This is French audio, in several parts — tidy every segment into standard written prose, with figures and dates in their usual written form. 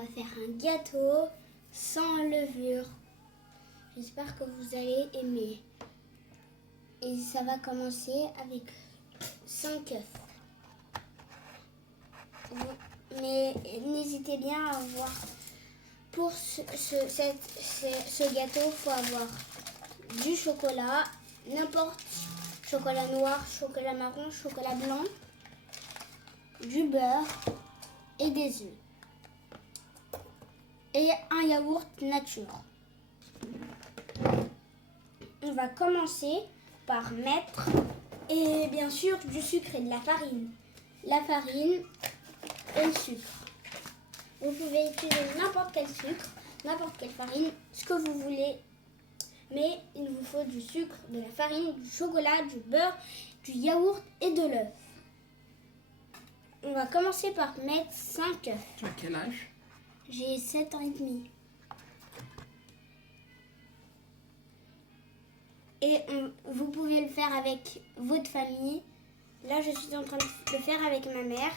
va faire un gâteau sans levure. J'espère que vous allez aimer. Et ça va commencer avec 5 œufs. Mais n'hésitez bien à avoir, pour ce gâteau, il faut avoir du chocolat, n'importe, chocolat noir, chocolat marron, chocolat blanc, du beurre et des œufs. Et un yaourt nature. On va commencer par mettre, et bien sûr, du sucre et de la farine. La farine et le sucre. Vous pouvez utiliser n'importe quel sucre, n'importe quelle farine, ce que vous voulez. Mais il vous faut du sucre, de la farine, du chocolat, du beurre, du yaourt et de l'œuf. On va commencer par mettre 5 œufs. Tu as quel âge? J'ai 7 ans et demi. Et vous pouvez le faire avec votre famille. Là, je suis en train de le faire avec ma mère.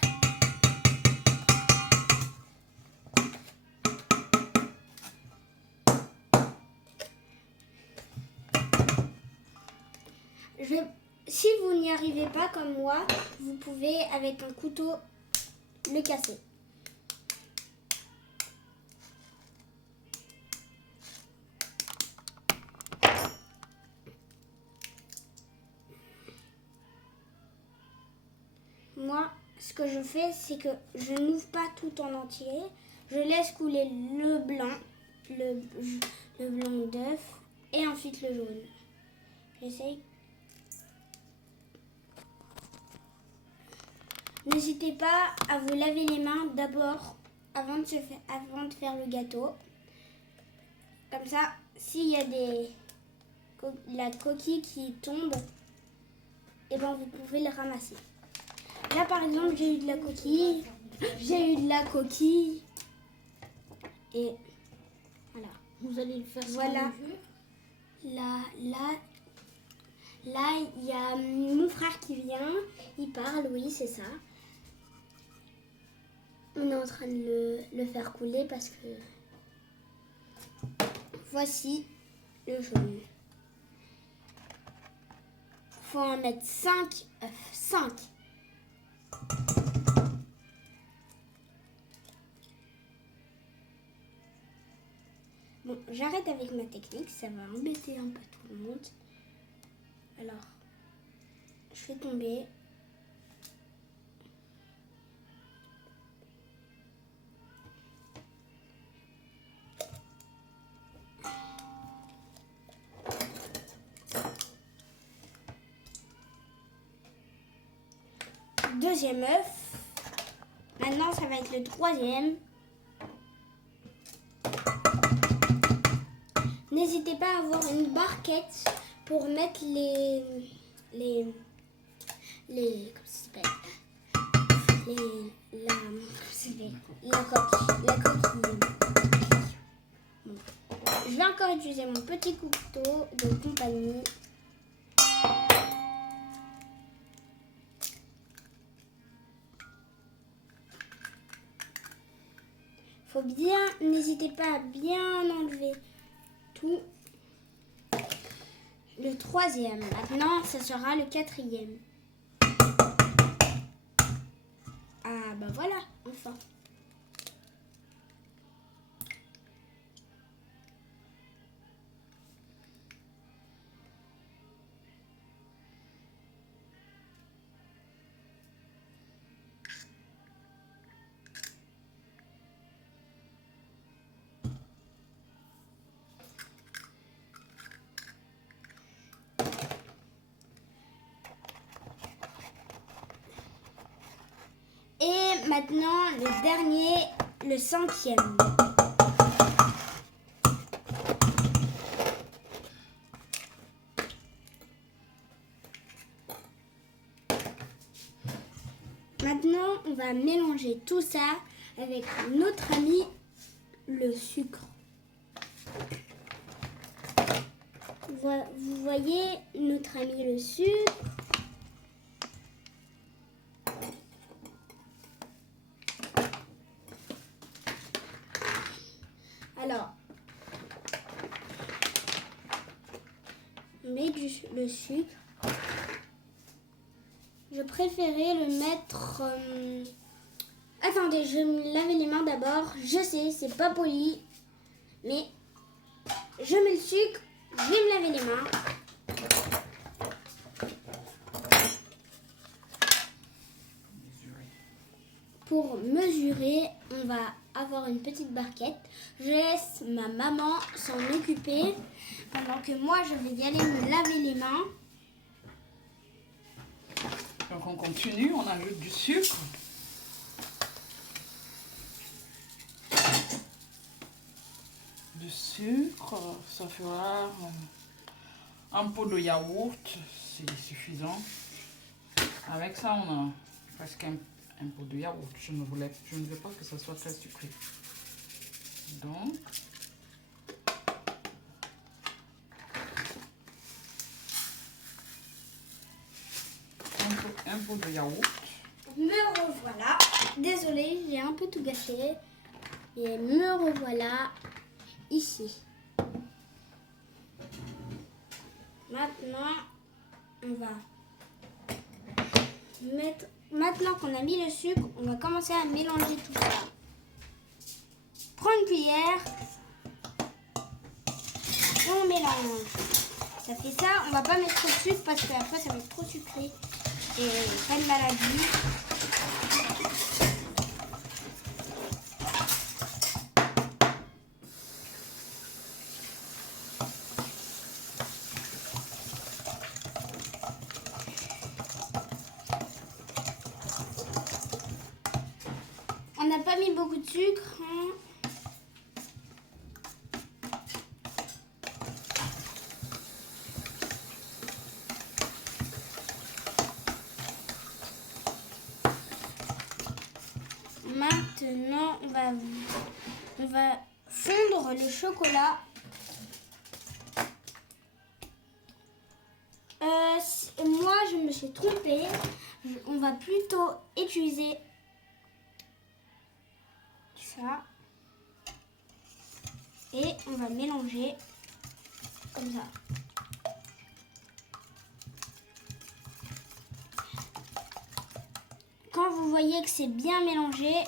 Si vous n'y arrivez pas comme moi, vous pouvez avec un couteau le casser. Moi, ce que je fais, c'est que je n'ouvre pas tout en entier. Je laisse couler le blanc d'œuf et ensuite le jaune. J'essaye. N'hésitez pas à vous laver les mains d'abord avant de faire le gâteau. Comme ça, s'il y a la coquille qui tombe, et ben vous pouvez le ramasser. Là par exemple, j'ai eu de la coquille. Et voilà. Vous allez le faire sans Voilà. levure. Là, il y a mon frère qui vient. Il parle, oui, c'est ça. On est en train de le faire couler parce que voici le jaune. Il faut en mettre 5 œufs. 5. Bon, j'arrête avec ma technique, ça va embêter un peu tout le monde. Alors, je fais tomber. Deuxième œuf. Maintenant, ça va être le troisième. N'hésitez pas à avoir une barquette pour mettre la coquille. Bon. Je vais encore utiliser mon petit couteau de compagnie. N'hésitez pas à bien enlever tout. Le troisième. Maintenant, ça sera le quatrième. Ah bah voilà, enfin. Et maintenant, le dernier, le cinquième. Maintenant, on va mélanger tout ça avec notre ami le sucre. Vous voyez notre ami le sucre. met le sucre. Je préférais le mettre... Attendez, je vais me laver les mains d'abord. Je sais, c'est pas poli. Mais je mets le sucre, je vais me laver les mains. Pour mesurer, on va avoir une petite barquette. Je laisse ma maman s'en occuper pendant que moi je vais y aller me laver les mains. Donc on continue, on ajoute du sucre. Du sucre, ça fera un pot de yaourt, c'est suffisant. Avec ça, on a presque un pot de yaourt. Je ne veux pas que ça soit très sucré. Donc, un pot de yaourt. Me revoilà. Désolée, j'ai un peu tout gâché. Et me revoilà ici. Maintenant, on va mettre... Maintenant qu'on a mis le sucre, on va commencer à mélanger tout ça. Prends une cuillère. Et on mélange. Ça fait ça. On va pas mettre trop de sucre parce qu'après ça va être trop sucré. Et pas de maladie. On n'a pas mis beaucoup de sucre. Hein. Maintenant, on va fondre le chocolat. Moi, je me suis trompée. On va plutôt utiliser ça. Et on va mélanger comme ça. Quand vous voyez que c'est bien mélangé,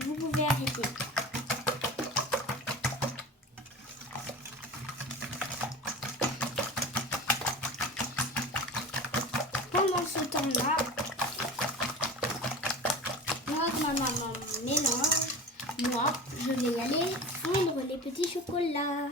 vous pouvez arrêter. Pendant ce temps-là, moi que ma maman mélange, moi je vais y aller fondre les petits chocolats.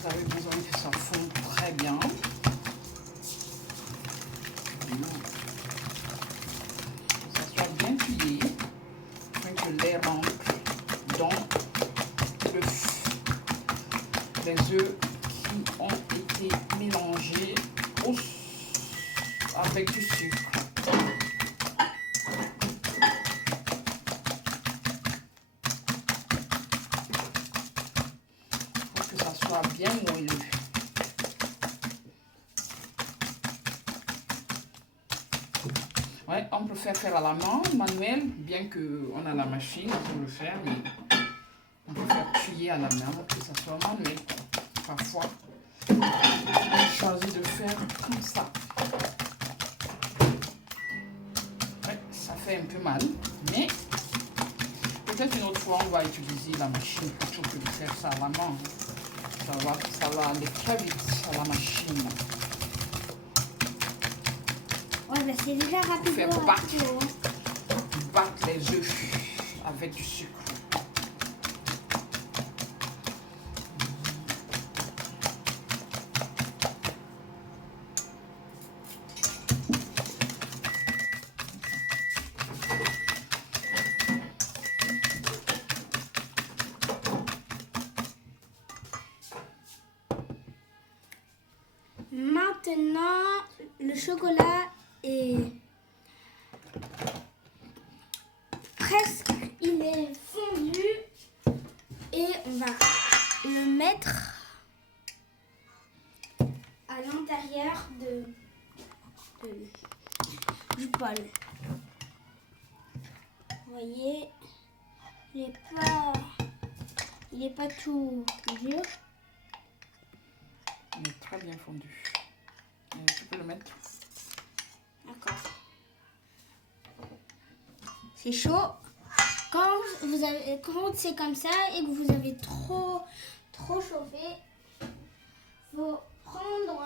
Vous avez besoin que ça fonde très bien. Que ça soit bien cuillé, afin que l'air entre dans les œufs qui ont été mélangés avec du sucre. Pour que ça soit bien moelleux. Ouais, on peut faire à la main, manuel, bien qu'on a la machine pour le faire, mais on peut faire cuiller à la main, que ça soit manuel. Parfois, on choisit de faire comme ça. Ouais, ça fait un peu mal, mais peut-être une autre fois, on va utiliser la machine plutôt que de faire ça à la main. Ça va aller très vite à la machine. Ouais, bah c'est déjà rapide. Faire battre les œufs avec du sucre. Maintenant, le chocolat est presque, il est fondu et on va le mettre à l'intérieur du bol. Vous voyez, il est pas tout dur. Il est très bien fondu. Tu peux le mettre. D'accord. C'est chaud. Quand c'est comme ça et que vous avez trop chauffé, faut prendre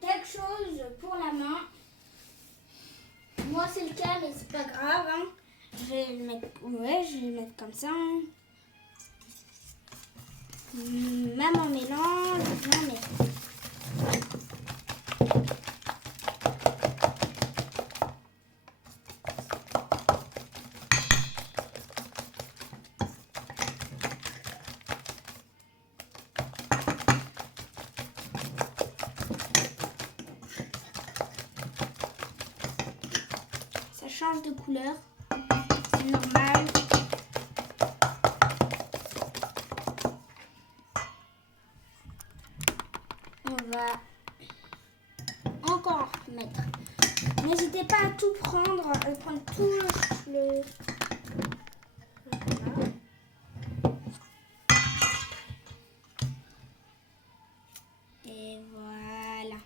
quelque chose pour la main. Moi c'est le cas, mais c'est pas grave. Hein. Je vais le mettre comme ça. Hein. Maman mélange, bien mettre. Ça change de couleur, c'est normal. On va encore mettre. N'hésitez pas à tout prendre, prendre tout le... Et voilà.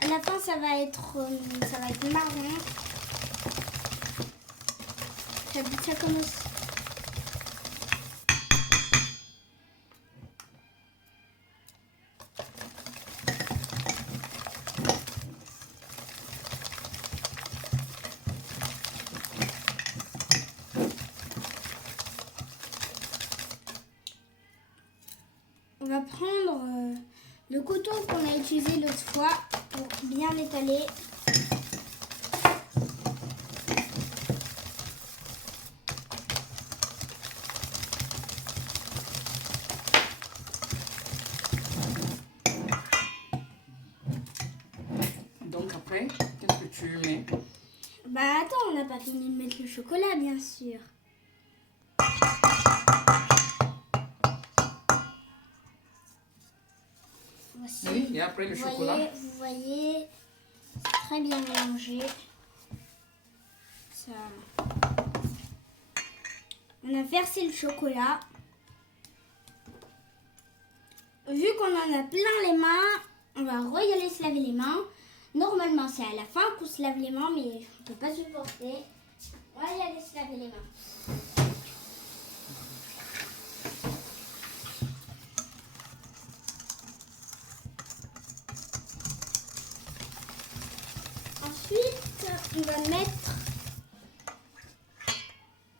À la fin, ça va être marron. Ça commence. On va prendre le couteau qu'on a utilisé l'autre fois pour bien étaler. Donc après, qu'est-ce que tu mets? Bah attends, on n'a pas fini de mettre le chocolat, bien sûr. Voici. Oui, et après le chocolat. Vous voyez, c'est très bien mélangé. Ça. On a versé le chocolat. Vu qu'on en a plein les mains, on va y aller se laver les mains. Normalement, c'est à la fin qu'on se lave les mains, mais on ne peut pas supporter. On va y aller se laver les mains. Ensuite, on va mettre...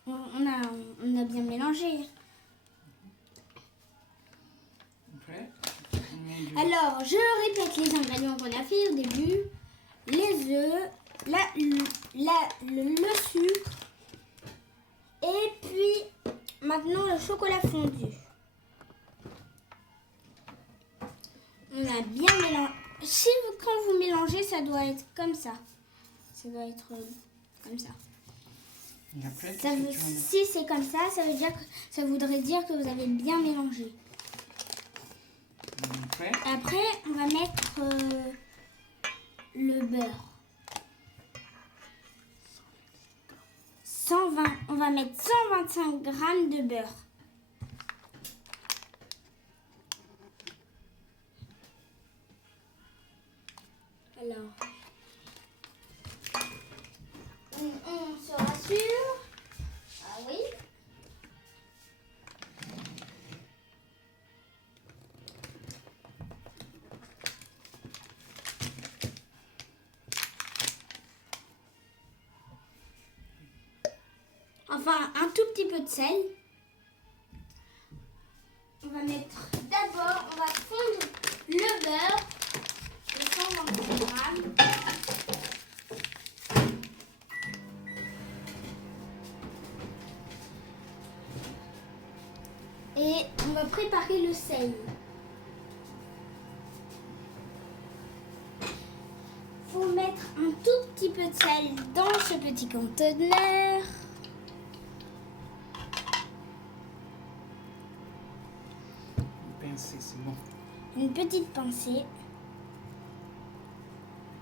On a bien mélangé. Après, Alors, je répète les ingrédients qu'on a fait au début. Les œufs, le sucre et puis maintenant le chocolat fondu. On a bien mélangé. Quand vous mélangez, ça doit être comme ça. Ça doit être comme ça. et après, Si c'est comme ça, ça voudrait dire que vous avez bien mélangé. Après, on va mettre le beurre. 120, on va mettre 125 grammes de beurre. Alors, on enfin un tout petit peu de sel. On va mettre d'abord, on va fondre le beurre de 125 grammes. Et on va préparer le sel. Faut mettre un tout petit peu de sel dans ce petit conteneur. Pincée, c'est bon. Une petite pincée.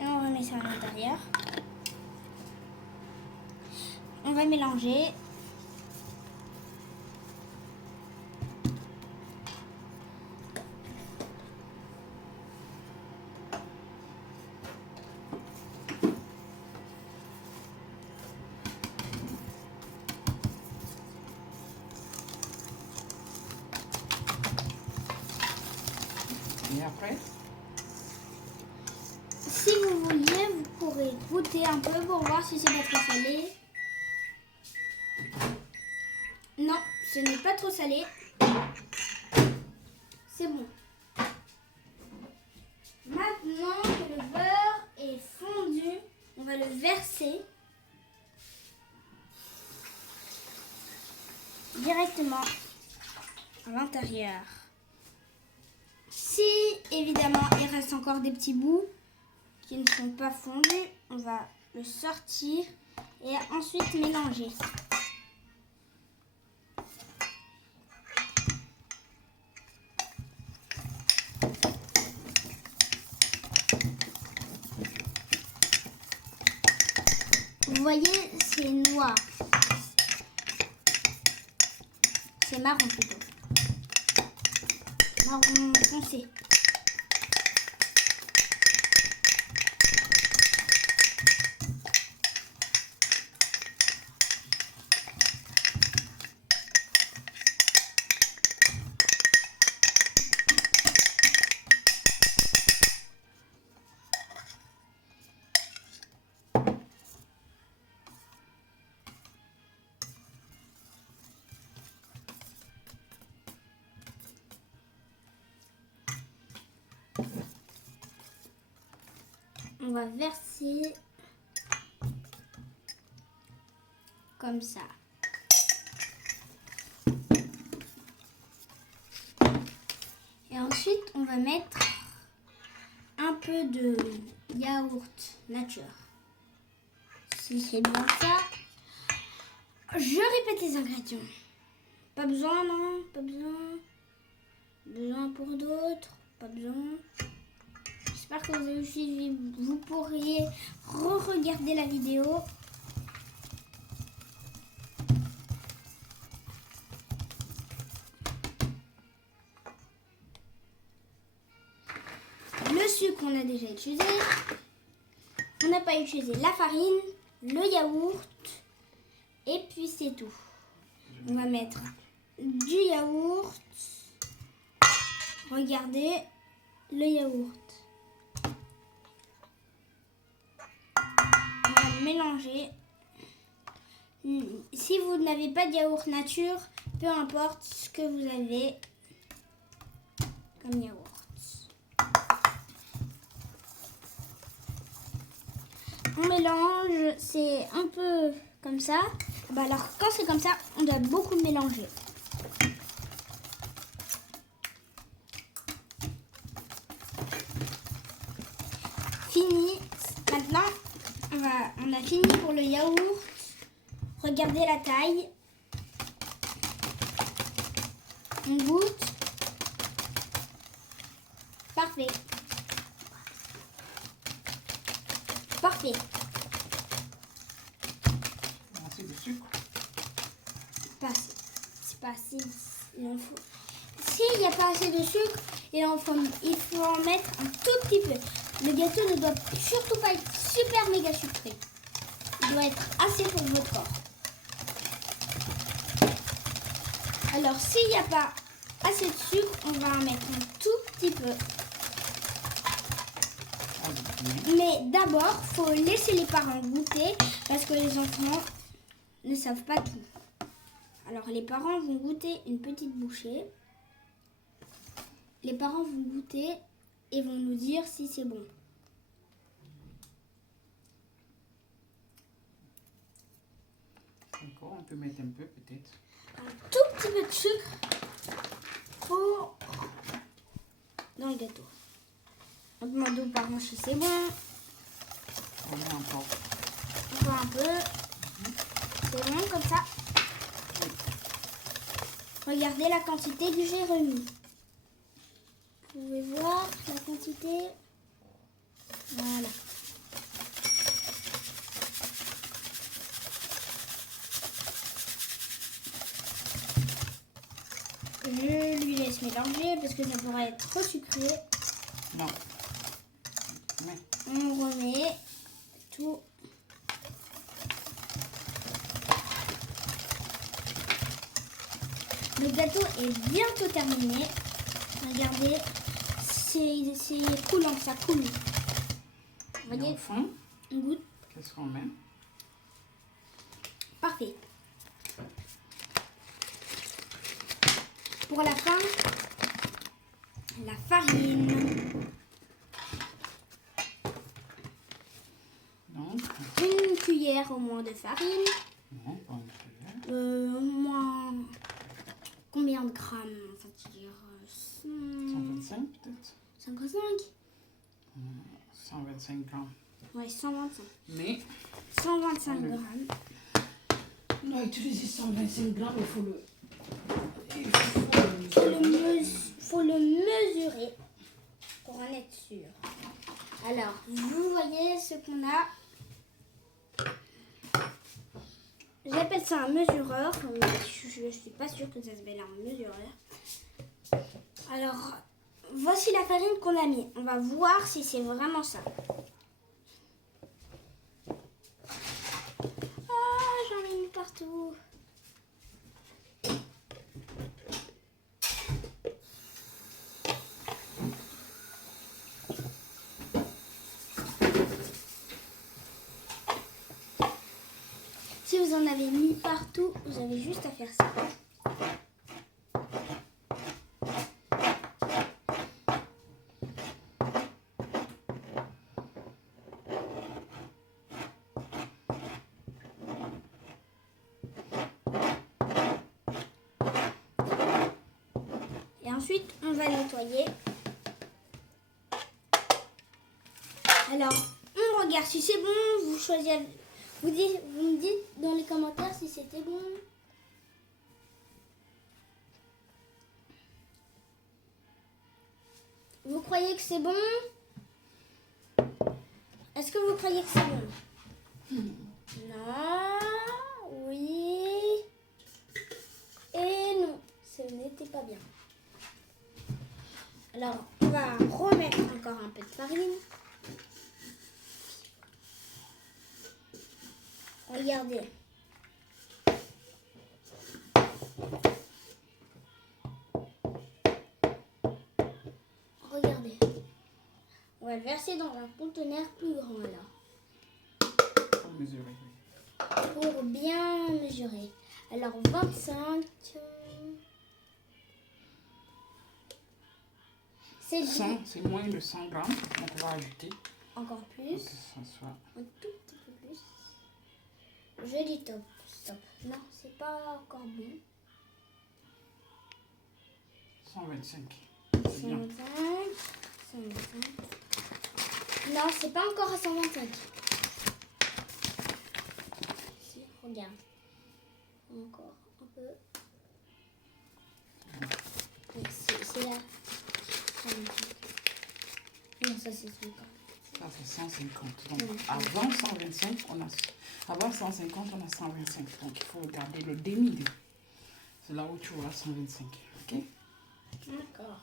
Et on remet ça à l'intérieur. On va mélanger. Et après? Si vous vouliez, vous pourrez goûter un peu pour voir si c'est pas trop salé. Non, ce n'est pas trop salé. C'est bon. Maintenant que le beurre est fondu, on va le verser directement à l'intérieur. Si évidemment il reste encore des petits bouts qui ne sont pas fondus, on va le sortir et ensuite mélanger. Vous voyez, c'est noir. C'est marron plutôt. Marron foncé. On va verser comme ça. Et ensuite, on va mettre un peu de yaourt nature. Si c'est bien ça. Je répète les ingrédients. Pas besoin, non, pas besoin. Besoin pour d'autres, pas besoin. J'espère que vous avez suivi. Vous pourriez re-regarder la vidéo. Le sucre, on a déjà utilisé. On n'a pas utilisé la farine, le yaourt. Et puis c'est tout. On va mettre du yaourt. Regardez le yaourt. On va mélanger. Si vous n'avez pas de yaourt nature, peu importe ce que vous avez comme yaourt. On mélange, c'est un peu comme ça. Bah alors quand c'est comme ça, on doit beaucoup mélanger. Fini. Maintenant, on a fini pour le yaourt. Regardez la taille. On goûte. Parfait. Parfait. Assez de sucre. Pas assez. C'est pas assez. Il en faut. S'il n'y a pas assez de sucre, il faut en mettre un tout petit peu. Le gâteau ne doit surtout pas être super méga sucré. Il doit être assez pour votre corps. Alors, s'il n'y a pas assez de sucre, on va en mettre un tout petit peu. Mais d'abord, il faut laisser les parents goûter parce que les enfants ne savent pas tout. Alors, les parents vont goûter une petite bouchée. Les parents vont goûter et vont nous dire si c'est bon. D'accord, on peut mettre un peu peut-être. Un tout petit peu de sucre dans le gâteau. On demande aux parents si c'est bon. On met encore. Encore un peu. C'est bon comme ça. Regardez la quantité que j'ai remis. Vous pouvez voir la quantité. Voilà. Je lui laisse mélanger parce que ça pourrait être trop sucré. Non. Mais. On remet tout. Le gâteau est bientôt terminé. Regardez, c'est coulant, ça coule. Vous voyez, Enfin, on goûte. qu'est-ce qu'on met? Parfait. Pour la fin, la farine. Donc, Une cuillère au moins de farine. non, pas une cuillère. Au moins combien de grammes? On va dire 125 peut-être? 55. 125 grammes. Ouais, 125. Mais 125 grammes. on a utilisé 125 grammes, il faut le... Faut le mesurer pour en être sûr. Alors, vous voyez ce qu'on a. J'appelle ça un mesureur, mais je ne suis pas sûre que ça s'appelle un mesureur. Alors, voici la farine qu'on a mis. On va voir si c'est vraiment ça. Ah, j'en ai mis partout. Si vous en avez mis partout, vous avez juste à faire ça. Et ensuite, on va nettoyer. Alors, on regarde si c'est bon, vous choisissez. Vous me dites dans les commentaires si c'était bon. Vous croyez que c'est bon? Est-ce que vous croyez que c'est bon? Non, oui et non. Ce n'était pas bien. Alors, on va remettre encore un peu de farine. Regardez. Regardez. On va le verser dans un conteneur plus grand là. Pour mesurer. Pour bien mesurer. Alors 25. C'est 100, c'est moins de 100 grammes. Donc on va ajouter. encore Pour plus. que ça soit... Un tout petit peu plus. Je dis top. Stop. Non, c'est pas encore bon. 125. C'est bien. 125. 125. Non, c'est pas encore à 125. Si, regarde. Encore un peu. Oui, c'est là. 125. Non, ça c'est 50. Ça c'est 150. Donc avant 125, avant 150, on a 125. Donc il faut regarder le demi. C'est là où tu vois 125. Ok? D'accord.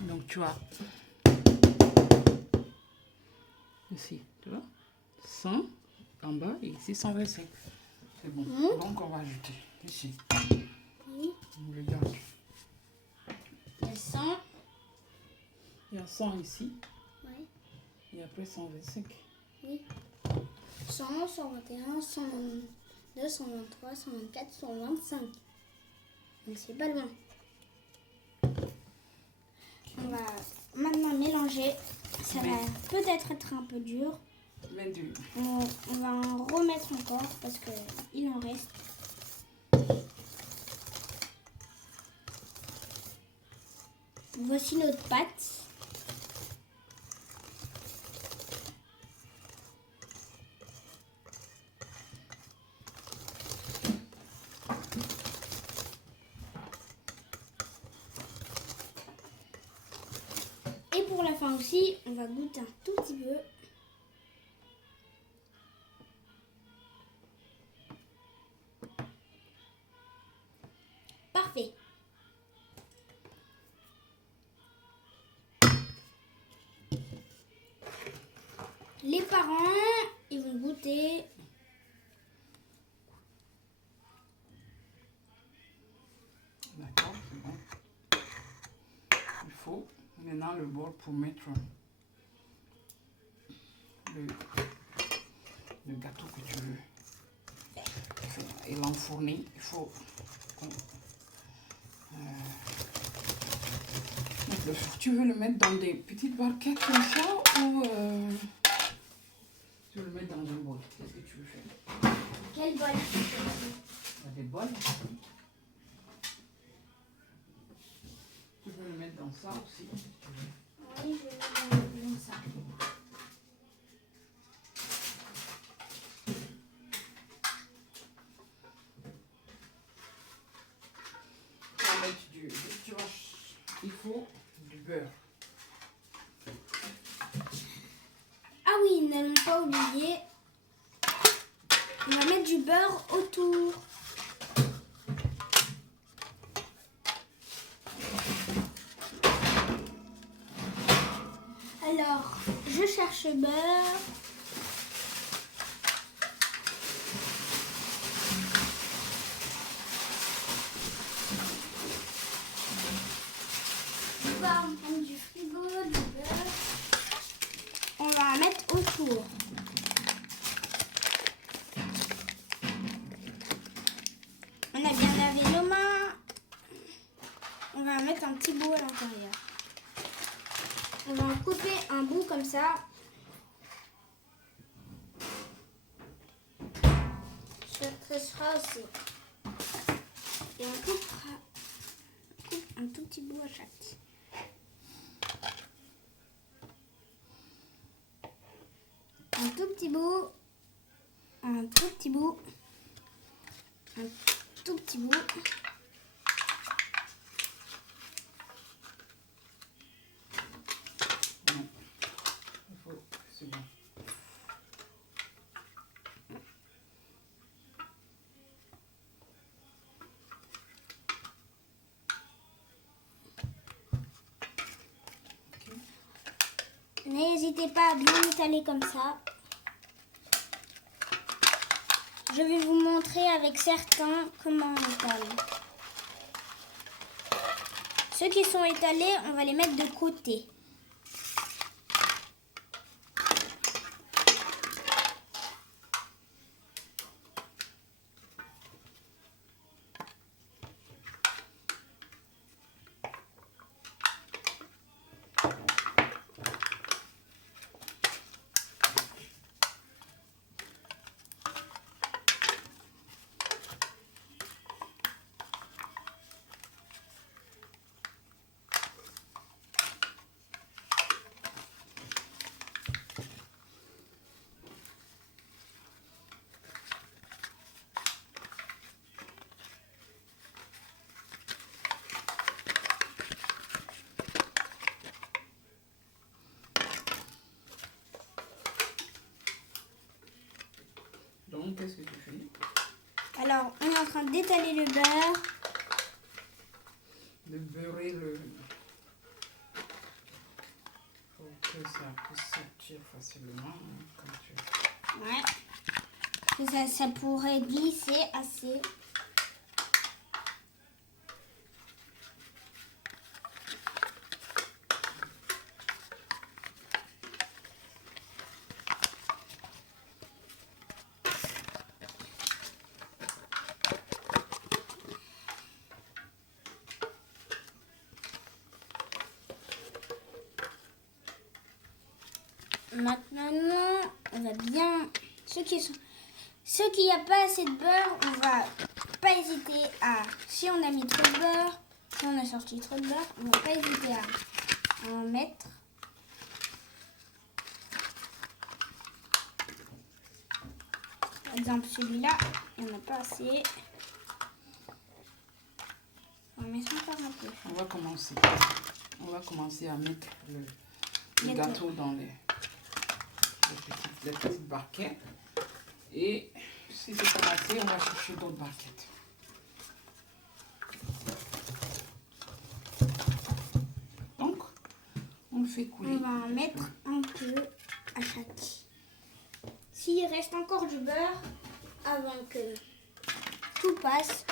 Donc tu as ici, tu vois, 100 en bas et ici 125. C'est bon. Donc on va ajouter ici. Oui. On regarde. Il y a 100. Il y a 100 ici Oui. et après 125. Oui. 100, 121, 100. 122, 123, 124, 125. Donc c'est pas loin. On va maintenant mélanger. Ça va peut-être être un peu dur. Mais du... On va en remettre encore parce qu'il en reste. Voici notre pâte. Et pour la fin aussi, on va goûter un tout petit peu. Parfait. Les parents, ils vont goûter. D'accord, c'est bon. Il faut maintenant le bol pour mettre le gâteau que tu veux. Et l'enfourner, il faut mettre le four. Tu veux le mettre dans des petites barquettes comme ça ou tu veux le mettre dans un bol? Qu'est-ce que tu veux faire? Quel bol? Il y a des bols. Tu peux le mettre dans ça aussi, si tu veux. Oui, je vais le mettre dans ça. Tu vas mettre il faut du beurre. Ah oui, n'allons pas oublier. On va mettre du beurre autour. Alors, je cherche le beurre. On va en prendre du frigo, du beurre. On va en mettre autour. On a bien lavé nos mains. On va en mettre un petit bout à l'intérieur. On va en couper un bout comme ça. Ce sera aussi. Et on coupe un tout petit bout à chaque. Un tout petit bout. Un tout petit bout. Un tout petit bout. C'est bon. N'hésitez pas à bien étaler comme ça. Je vais vous montrer avec certains comment on étale. Ceux qui sont étalés, on va les mettre de côté. Donc, qu'est-ce que tu fais? Alors, on est en train d'étaler le beurre. De beurrer le... Faut que ça puisse sortir facilement, hein, comme tu... Ouais. Ça pourrait glisser assez. Maintenant, on va bien... Ceux qui n'ont pas assez de beurre, on va pas hésiter à... Si on a mis trop de beurre, si on a sorti trop de beurre, on va pas hésiter à en mettre. Par exemple, celui-là, il n'y en a pas assez. On va mettre encore un peu. On va commencer à mettre le gâteau dans les petites barquettes. Et si c'est pas assez, on va chercher d'autres barquettes. Donc, on le fait couler. On va en mettre un peu à chaque. S'il reste encore du beurre, avant que tout passe,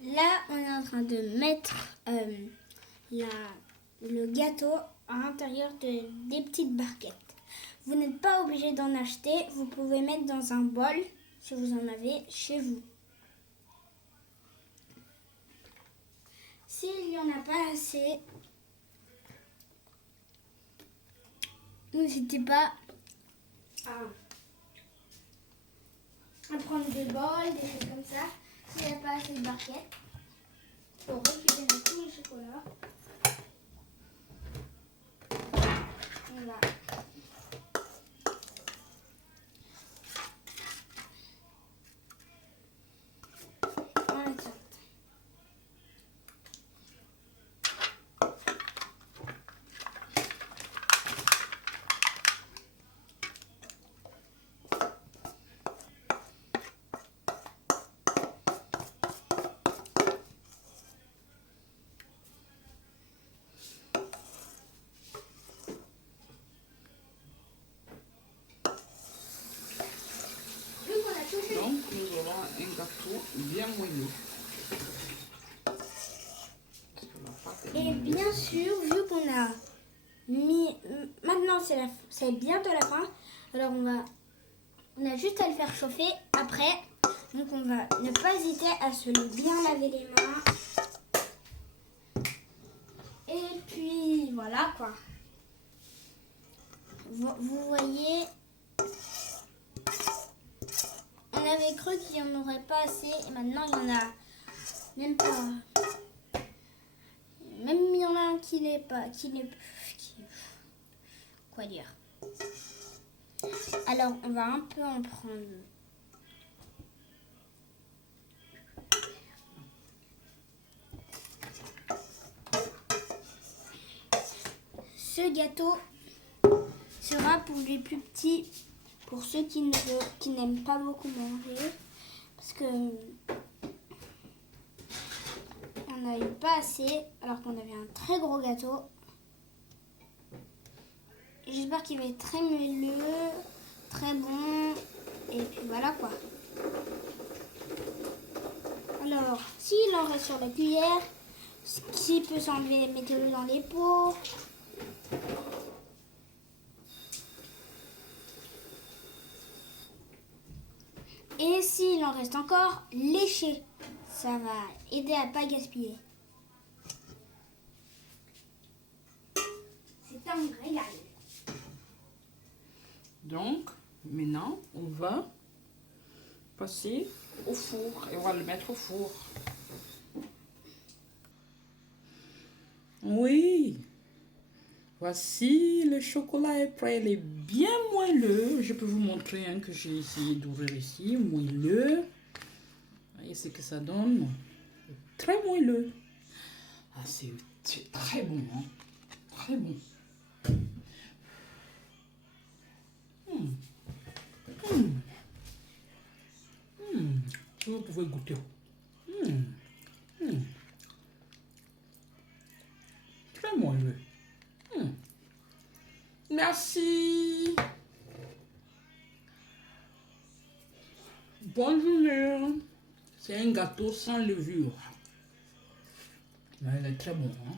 là, on est en train de mettre le gâteau à l'intérieur des petites barquettes. Vous n'êtes pas obligé d'en acheter, vous pouvez mettre dans un bol si vous en avez chez vous. S'il n'y en a pas assez, n'hésitez pas à prendre des bols, des choses comme ça. S'il n'y a pas assez de barquettes, pour récupérer tout le chocolat. Voilà. Voilà ça. Donc, nous aurons un gâteau bien moelleux. Et bien sûr, vu qu'on a mis... Maintenant, c'est bientôt la fin. Alors, on a juste à le faire chauffer. Après, donc on va ne pas hésiter à se bien laver les mains. Et puis, voilà quoi. Vous voyez, on avait cru qu'il n'y en aurait pas assez. Et maintenant, il y en a même pas... Même il y en a un qui n'est pas... Quoi dire? Alors, on va un peu en prendre. Ce gâteau sera pour les plus petits, pour ceux qui n'aiment pas beaucoup manger. Parce que on n'a eu pas assez, alors qu'on avait un très gros gâteau. J'espère qu'il va être très moelleux, très bon. Et puis voilà quoi. Alors, s'il en reste sur la cuillère, s'il peut s'enlever, mettez-le dans les pots. Et s'il en reste encore, léchez. Ça va aider à ne pas gaspiller. C'est un régal. Donc, maintenant, on va passer au four et on va le mettre au four. Oui, Voici, le chocolat est prêt, il est bien moelleux. Je peux vous montrer hein, que j'ai essayé d'ouvrir ici, moelleux. Voyez ce que ça donne. Très moelleux. Ah, c'est très bon, hein. Très bon. Vous pouvez goûter. Très moelleux. Merci. Bonne journée. C'est un gâteau sans levure. Mais il est très bon. Hein?